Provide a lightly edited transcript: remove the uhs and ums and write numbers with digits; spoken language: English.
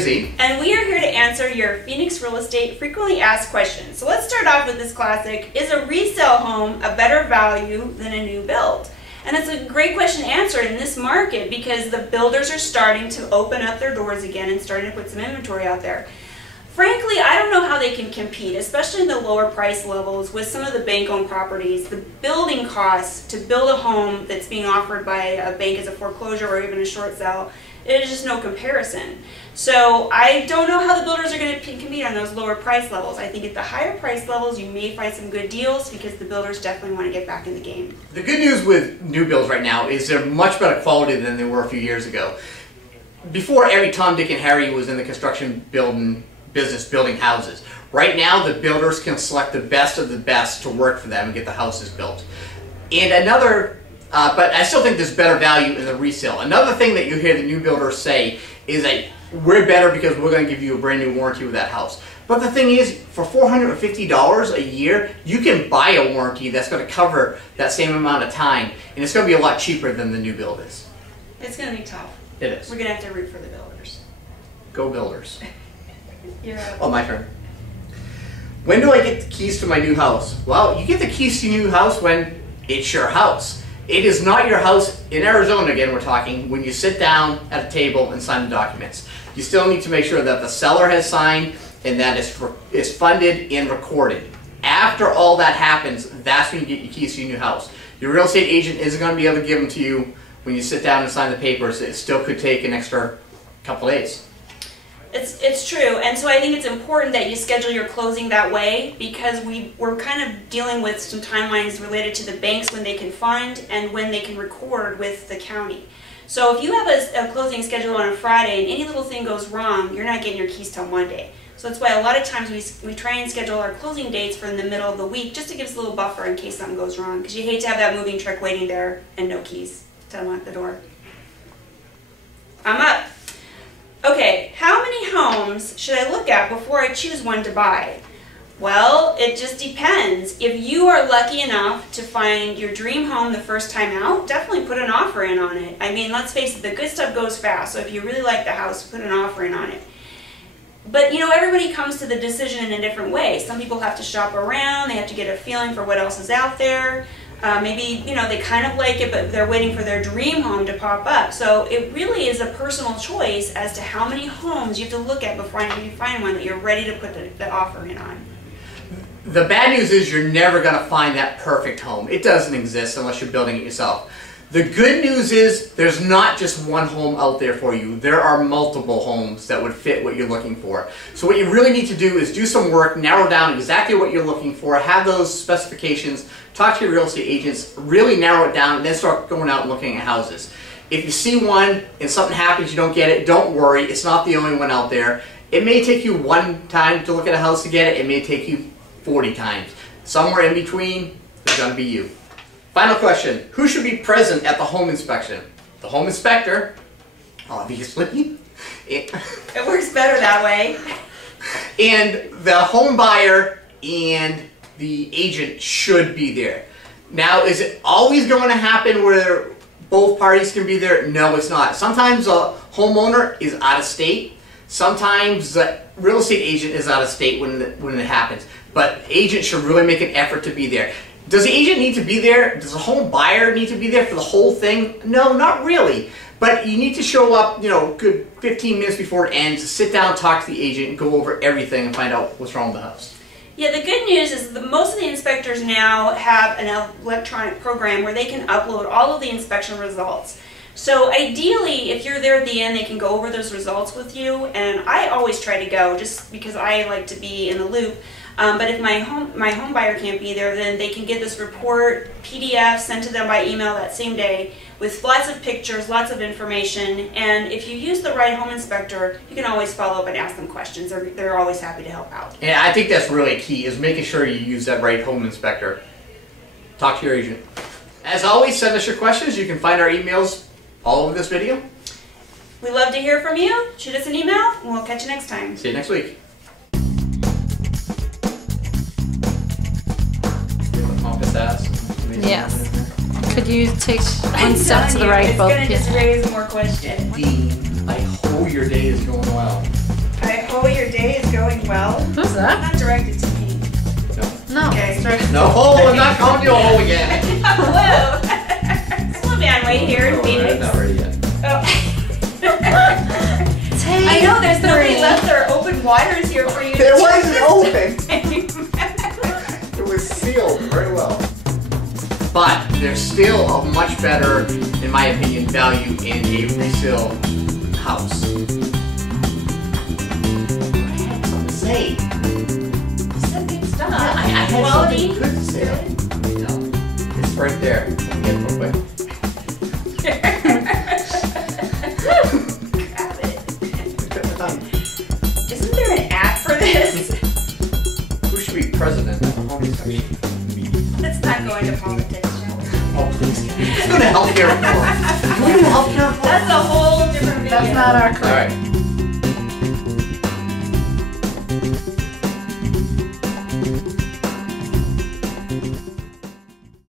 Z. And we are here to answer your Phoenix real estate frequently asked questions. So let's start off with this classic. Is a resale home a better value than a new build? And it's a great question to answer in this market because the builders are starting to open up their doors again and starting to put some inventory out there. Frankly, I don't know how they can compete, especially in the lower price levels with some of the bank-owned properties. The building costs to build a home that's being offered by a bank as a foreclosure or even a short sale, it is just no comparison. So I don't know how the builders are going to compete on those lower price levels. I think at the higher price levels you may find some good deals because the builders definitely want to get back in the game. The good news with new builds right now is they're much better quality than they were a few years ago. Before, every Tom, Dick, and Harry was in the construction business building houses. Right now the builders can select the best of the best to work for them and get the houses built. And another, but I still think there's better value in the resale. Another thing that you hear the new builders say is that we're better because we're going to give you a brand new warranty with that house. But the thing is, for $450 a year, you can buy a warranty that's going to cover that same amount of time, and it's going to be a lot cheaper than the new build is. It's going to be tough. It is. We're going to have to root for the builders. Go builders. You're up. Oh, my turn. When do I get the keys to my new house? Well, you get the keys to your new house when it's your house. It is not your house in Arizona, again we're talking, when you sit down at a table and sign the documents. You still need to make sure that the seller has signed and that it's funded and recorded. After all that happens, that's when you get your keys to your new house. Your real estate agent isn't going to be able to give them to you when you sit down and sign the papers. It still could take an extra couple days. It's true, and so I think it's important that you schedule your closing that way because we're kind of dealing with some timelines related to the banks when they can fund and when they can record with the county. So if you have a closing scheduled on a Friday and any little thing goes wrong, you're not getting your keys till Monday. So that's why a lot of times we try and schedule our closing dates for in the middle of the week just to give us a little buffer in case something goes wrong, because you hate to have that moving truck waiting there and no keys to unlock the door. I'm up. Okay, how many homes should I look at before I choose one to buy? Well, it just depends. If you are lucky enough to find your dream home the first time out, definitely put an offer in on it. I mean, let's face it, the good stuff goes fast, so if you really like the house, put an offer in on it. But, you know, everybody comes to the decision in a different way. Some people have to shop around, they have to get a feeling for what else is out there. Maybe, you know, they kind of like it, but they're waiting for their dream home to pop up. So it really is a personal choice as to how many homes you have to look at before you find one that you're ready to put the offer in on. The bad news is you're never going to find that perfect home. It doesn't exist unless you're building it yourself. The good news is there's not just one home out there for you. There are multiple homes that would fit what you're looking for. So what you really need to do is do some work, narrow down exactly what you're looking for, have those specifications, talk to your real estate agents, really narrow it down, and then start going out and looking at houses. If you see one and something happens, you don't get it, don't worry. It's not the only one out there. It may take you one time to look at a house to get it. It may take you 40 times. Somewhere in between, there's going to be you. Final question, who should be present at the home inspection? The home inspector, obviously. It works better that way. And the home buyer and the agent should be there. Now, is it always going to happen where both parties can be there? No, it's not. Sometimes a homeowner is out of state. Sometimes the real estate agent is out of state when it happens. But agent should really make an effort to be there. Does the agent need to be there? Does the home buyer need to be there for the whole thing? No, not really. But you need to show up, you know, good 15 minutes before it ends, sit down, talk to the agent, and go over everything and find out what's wrong with the house. Yeah, the good news is that most of the inspectors now have an electronic program where they can upload all of the inspection results. So ideally, if you're there at the end, they can go over those results with you, and I always try to go just because I like to be in the loop. But if my home buyer can't be there, then they can get this report, PDF, sent to them by email that same day with lots of pictures, lots of information. And if you use the right home inspector, you can always follow up and ask them questions. They're always happy to help out. And I think that's really key, is making sure you use that right home inspector. Talk to your agent. As always, send us your questions. You can find our emails all over this video. We love to hear from you. Shoot us an email, and we'll catch you next time. See you next week. Yes. Could you take one step to the right, both? It's going to just raise more questions. I hope your day is going well. I hope your day is going well. Who's that? Not directed to me. No. Okay. No, I'm not calling you a hoe again. Hello. Slow down, wait here in Phoenix. Not ready yet. Oh. I know there's nobody left there open wires here for you. It wasn't open. It was sealed very well. But there's still a much better, in my opinion, value in a resale house. I had something to say. Some good stuff. I had Quality. something good to say. No, it's right there. Get it real quick. Isn't there an app for this? Who should be president of the home section? Let's not go into politics, shall we? Oh, please. Let's go to healthcare reform. Can we do healthcare reform? That's a whole different video. That's not our All right.